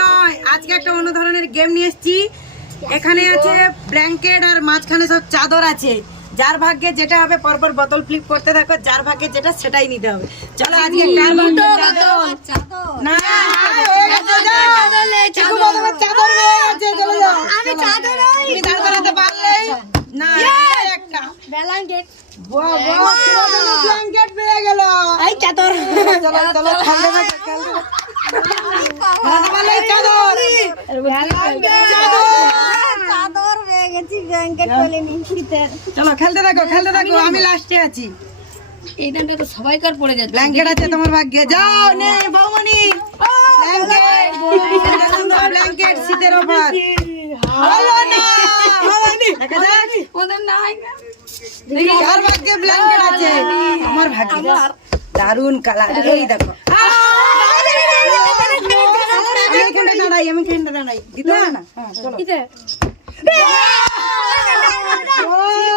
নয়, আজকে একটা অন্য ধরনের গেম নিয়ে এসেছি। এখানে আছে ব্ল্যাঙ্কেট আর মাঝখানে সব চাদর আছে। যার ভাগ্যে যেটা হবে পরপর বোতল ফ্লিপ করতে থাকো, যার ভাগ্যে যেটা সেটাই নিতে হবে। চলো আজকে কার ভাগ্যে চাদর না হয়ে গেছে, যাও চিকু প্রথমে চাদর হয়ে গেছে, চলে যাও। আমি চাদর তুমি দাঁড় করাতে পারলে না, একটা ব্ল্যাঙ্কেট বাহ বাহ ব্ল্যাঙ্কেট পেয়ে গেল। এই চাদর চলো চলো খেলতে খেলতে চাদর চাদর হয়ে গেছি, ব্ল্যাঙ্কেট পেলে নিশ্চিত। চলো খেলতে থাকো, আমি লাস্টে আছি। এই দানটা তো সবাইকার পড়ে যাচ্ছে। ব্ল্যাঙ্কেট আছে তোমার ভাগ্যে, যাও নে বৌমনি ব্ল্যাঙ্কেট শীতের ওপর হলো না। দেখা যাক ওদের নাই না। কার ভাগ্যে ব্ল্যাঙ্কেট আছে। আমার ভাগ্যে দারুন কালার, ওই দেখো। আমি এখানটা দাঁড়াই দিতে হবে না। হ্যাঁ চলো।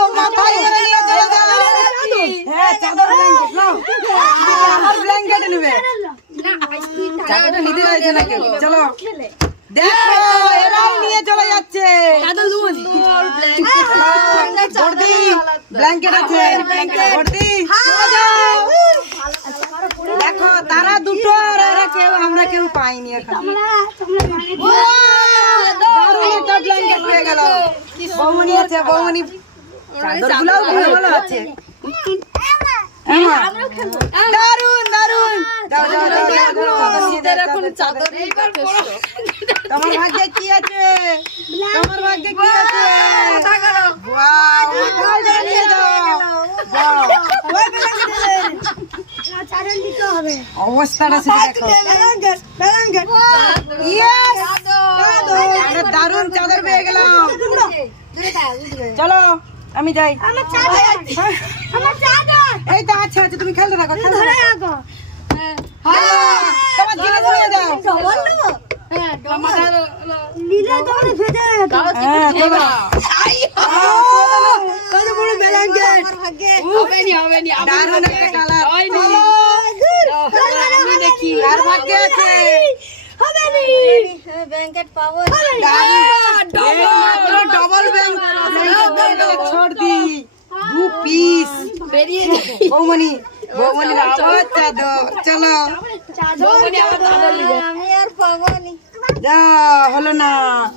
ও মাথায় করে নিয়ে চলে যাও। হ্যাঁ চাদর ব্ল্যাঙ্কেট নাও, আমার ব্ল্যাঙ্কেট নেবে। চাদরটা নিতে চাইছে না কেউ। চলো দেখো এরাই নিয়ে চলে যাচ্ছে। বর্দি ব্ল্যাঙ্কেট আছে, বর্দি চলে যাও। দেখো তারা দুটো আর এরা কেউ, আমরা কেউ পাইনি এখন। দারুণ একটা ব্ল্যাঙ্কেট পেয়ে গেল। বৌমনি আছে, বৌমনি চাদরগুলোও ভালো ভালো আছে। দারুণ দারুণ, যাও যাও তোমার ভাগ্যে কি আছে, তোমার ভাগ্যে কি আছে। ওয়াও নিয়ে যাও, যাও। অবস্থাটা শুধু দেখো। Yes! একটা দারুণ চাদর পেয়ে গেলাম। চলো আমি যাই। এই তো আচ্ছা আচ্ছা তুমি খেলতে থাকো, তোমার জিনিস নিয়ে যাও। দারুণ একটা কালার। দেখি আর ভাগ্যে আছে ব্ল্যাঙ্কেট পাবো। ডবল ব্ল্যাঙ্কেট ছোড় দি, 2 পিস বেরিয়ে যাবে। বৌমনি আবার চাদর, চলো আমি আর পাবো না। যা হলো না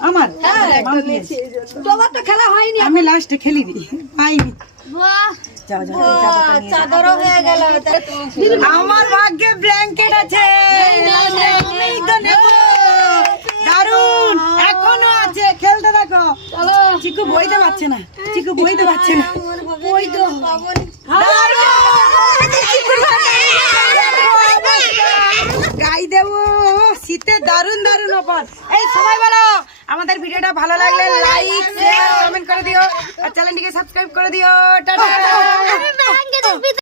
আমার। খেলা হয়নি, আমি লাস্টে খেলিনি, পাইনি। বাহ যাও যাও চাদরটা নিয়ে যাও। চাদরও হয়ে গেল। আমার ভাগ্যে ব্ল্যাঙ্কেট আছে, আমি তো নেব। দারুণ এখনো আছে, খেলতে থাকো। চিকু বইতে পারছে না, চিকু বইতে পারছে না। ওই তো পাবো না। গাই দেবো শীতে, দারুণ দারুণ অফার। এই সবাই বলো আমাদের ভিডিওটা ভালো লাগলে লাইক শেয়ার কমেন্ট করে দিও, আর চ্যানেলটিকে সাবস্ক্রাইব করে দিও। টাটা।